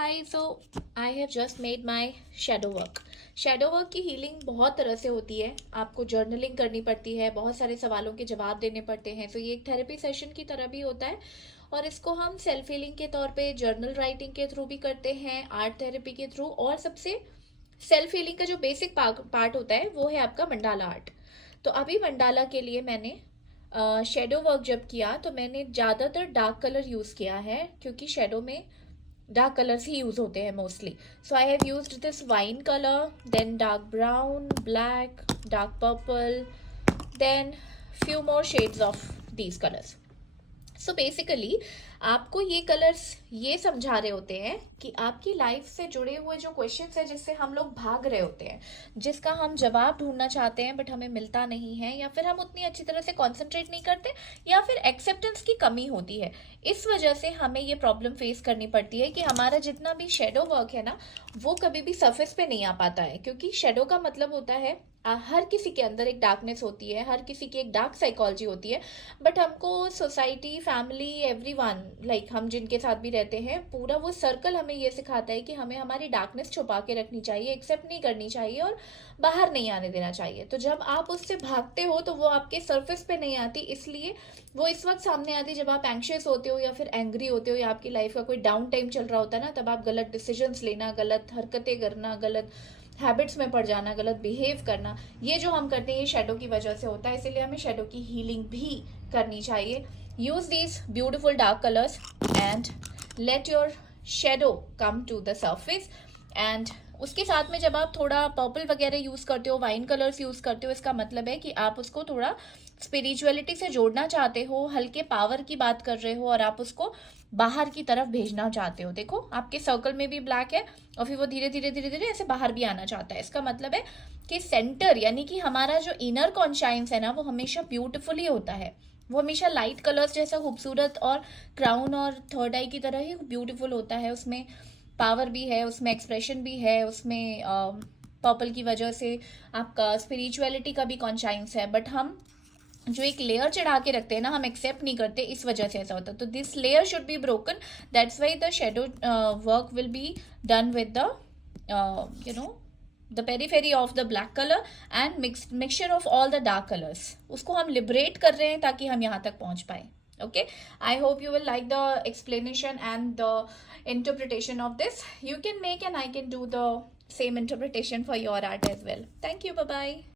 Hi so I have just made my shadow work. Shadow work की healing बहुत तरह से होती है। आपको जर्नलिंग करनी पड़ती है, बहुत सारे सवालों के जवाब देने पड़ते हैं। तो ये एक थेरेपी सेशन की तरह भी होता है और इसको हम सेल्फ हीलिंग के तौर पे जर्नल राइटिंग के थ्रू भी करते हैं, आर्ट थेरेपी के थ्रू, और सबसे सेल्फ हीलिंग का जो बेसिक पार्ट होता है वो है आपका मंडाला आर्ट। तो अभी मंडाला के लिए मैंने शेडो वर्क जब किया तो मैंने ज़्यादातर डार्क कलर यूज़ किया है, क्योंकि शेडो में डार्क कलर्स ही यूज होते हैं mostly. So I have used this wine colour, then dark brown, black, dark purple, then few more shades of these colors. So basically आपको ये कलर्स ये समझा रहे होते हैं कि आपकी लाइफ से जुड़े हुए जो क्वेश्चंस है जिससे हम लोग भाग रहे होते हैं, जिसका हम जवाब ढूंढना चाहते हैं बट हमें मिलता नहीं है, या फिर हम उतनी अच्छी तरह से कॉन्सेंट्रेट नहीं करते, या फिर एक्सेप्टेंस की कमी होती है। इस वजह से हमें ये प्रॉब्लम फेस करनी पड़ती है कि हमारा जितना भी शेडो वर्क है ना, वो कभी भी सरफेस पे नहीं आ पाता है। क्योंकि शेडो का मतलब होता है हर किसी के अंदर एक डार्कनेस होती है, हर किसी की एक डार्क साइकोलॉजी होती है। बट हमको सोसाइटी, फैमिली, एवरीवन, लाइक हम जिनके साथ भी रहते हैं, पूरा वो सर्कल हमें ये सिखाता है कि हमें हमारी डार्कनेस छुपा के रखनी चाहिए, एक्सेप्ट नहीं करनी चाहिए और बाहर नहीं आने देना चाहिए। तो जब आप उससे भागते हो तो वो आपके सरफेस पे नहीं आती, इसलिए वो इस वक्त सामने आती जब आप एंग्शियस होते हो या फिर एंग्री होते हो, या आपकी लाइफ का कोई डाउन टाइम चल रहा होता है ना, तब आप गलत डिसीजंस लेना, गलत हरकतें करना, गलत हैबिट्स में पड़ जाना, गलत बिहेव करना, ये जो हम करते हैं ये शेडो की वजह से होता है। इसीलिए हमें शेडो की हीलिंग भी करनी चाहिए। Use these beautiful dark colours and let your shadow come to the surface. And उसके साथ में जब आप थोड़ा पर्पल वगैरह यूज करते हो, वाइन कलर्स यूज करते हो, इसका मतलब है कि आप उसको थोड़ा स्पिरिचुअलिटी से जोड़ना चाहते हो, हल्के पावर की बात कर रहे हो और आप उसको बाहर की तरफ भेजना चाहते हो। देखो आपके सर्कल में भी ब्लैक है और फिर वो धीरे धीरे धीरे धीरे ऐसे बाहर भी आना चाहता है। इसका मतलब है कि सेंटर, यानी कि हमारा जो इनर कॉन्शियस है ना, वो हमेशा ब्यूटिफुल ही होता है। वो हमेशा लाइट कलर्स जैसा खूबसूरत और क्राउन और थर्ड आई की तरह ही ब्यूटीफुल होता है। उसमें पावर भी है, उसमें एक्सप्रेशन भी है, उसमें पर्पल की वजह से आपका स्पिरिचुअलिटी का भी कॉन्शियस है। बट हम जो एक लेयर चढ़ा के रखते हैं ना, हम एक्सेप्ट नहीं करते, इस वजह से ऐसा होता है। तो this layer should be broken. That's why the shadow work will be done with the you know the periphery of the black colour and mixture of all the dark colours. उसको हम लिबरेट कर रहे हैं ताकि हम यहाँ तक पहुंच पाए। Okay, I hope you will like the explanation and the interpretation of this. You can make and I can do the same interpretation for your art as well. Thank you. Bye bye.